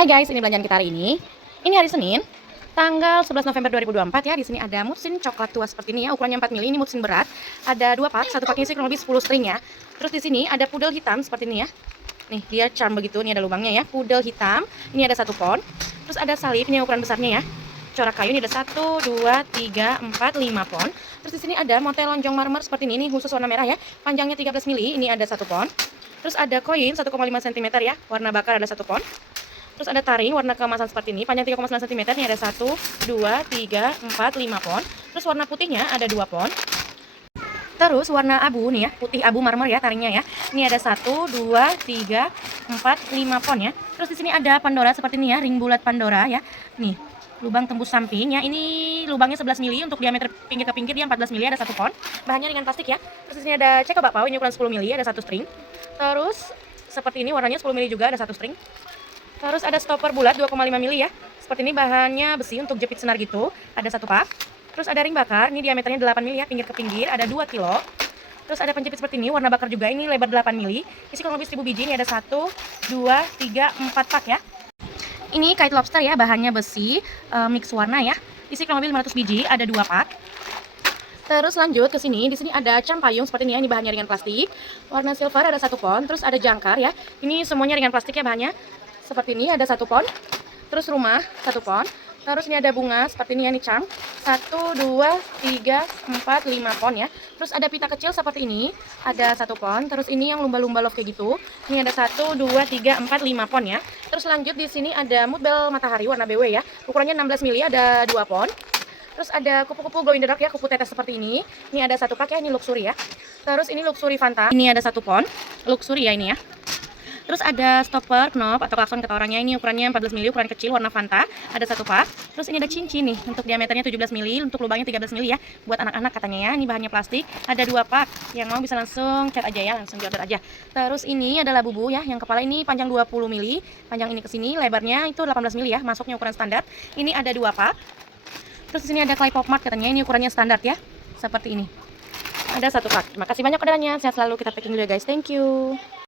Hai guys, ini belanjaan kita hari ini. Ini hari Senin, tanggal 11 November 2024 ya. Di sini ada musin coklat tua seperti ini ya, ukurannya 4 mili. Ini musin berat. Ada 2 pak, satu paknya sih kurang lebih 10 string ya. Terus di sini ada pudel hitam seperti ini ya. Nih, dia charm begitu. Ini ada lubangnya ya. Pudel hitam. Ini ada 1 pon. Terus ada salib, ini ukuran besarnya ya. Corak kayu ini ada 1, 2, 3, 4, 5 pon. Terus di sini ada montel lonjong marmer seperti ini khusus warna merah ya. Panjangnya 13 mili. Ini ada 1 pon. Terus ada koin 1,5 cm ya. Warna bakar ada 1 pon. Terus ada taring warna keemasan seperti ini, panjang 3,9 cm, ini ada 1, 2, 3, 4, 5 pon. Terus warna putihnya ada 2 pon. Terus warna abu nih ya, putih abu marmer ya taringnya ya. Ini ada 1, 2, 3, 4, 5 pon ya. Terus di sini ada Pandora seperti ini ya, ring bulat Pandora ya. Nih, lubang tembus samping ya. Ini lubangnya 11 mili, untuk diameter pinggir ke pinggir dia 14 mili, ada 1 pon. Bahannya ringan plastik ya. Terus di sini ada ceko bakpao, ini ukuran 10 mili, ada 1 string. Terus seperti ini warnanya 10 mili juga, ada 1 string. Terus ada stopper bulat 2,5 mili ya. Seperti ini bahannya besi untuk jepit senar gitu. Ada 1 pak. Terus ada ring bakar, ini diameternya 8 mili ya, pinggir ke pinggir, ada 2 kilo. Terus ada penjepit seperti ini, warna bakar juga, ini lebar 8 mili. Isi kurang lebih 1000 biji, ini ada 1, 2, 3, 4 pak ya. Ini kite lobster ya, bahannya besi, mix warna ya. Isi kurang lebih 500 biji, ada 2 pak. Terus lanjut ke sini, di sini ada charm payung seperti ini ya, ini bahannya ringan plastik. Warna silver ada 1 pon, terus ada jangkar ya. Ini semuanya ringan plastik ya bahannya. Seperti ini ada 1 pon. Terus rumah 1 pon. Terus ini ada bunga seperti ini ya, ini charm 1, 2, 3, 4, 5 pon ya. Terus ada pita kecil seperti ini, ada 1 pon. Terus ini yang lumba-lumba love kayak gitu. Ini ada 1, 2, 3, 4, 5 pon ya. Terus lanjut di sini ada mood bell matahari warna BW ya. Ukurannya 16 mili, ada 2 pon. Terus ada kupu-kupu glow in the dark ya, kupu tetes seperti ini. Ini ada 1 pak ya, ini luxury ya. Terus ini luxury Fanta. Ini ada 1 pon. Luxury ya ini ya. Terus ada stopper knob atau klakson kata orangnya, ini ukurannya 14 mili, ukuran kecil warna Fanta, ada 1 pak. Terus ini ada cincin nih, untuk diameternya 17 mili, untuk lubangnya 13 mili ya, buat anak-anak katanya ya. Ini bahannya plastik, ada 2 pak. Yang mau bisa langsung chat aja ya, langsung order aja. Terus ini adalah bubu ya, yang kepala ini panjang 20 mili, panjang ini ke sini, lebarnya itu 18 mili ya, masuknya ukuran standar. Ini ada 2 pak. Terus di sini ada clay pop mart katanya, ini ukurannya standar ya, seperti ini. Ada 1 pak. Terima kasih banyak orderannya, sehat selalu, kita packing dulu ya guys, thank you.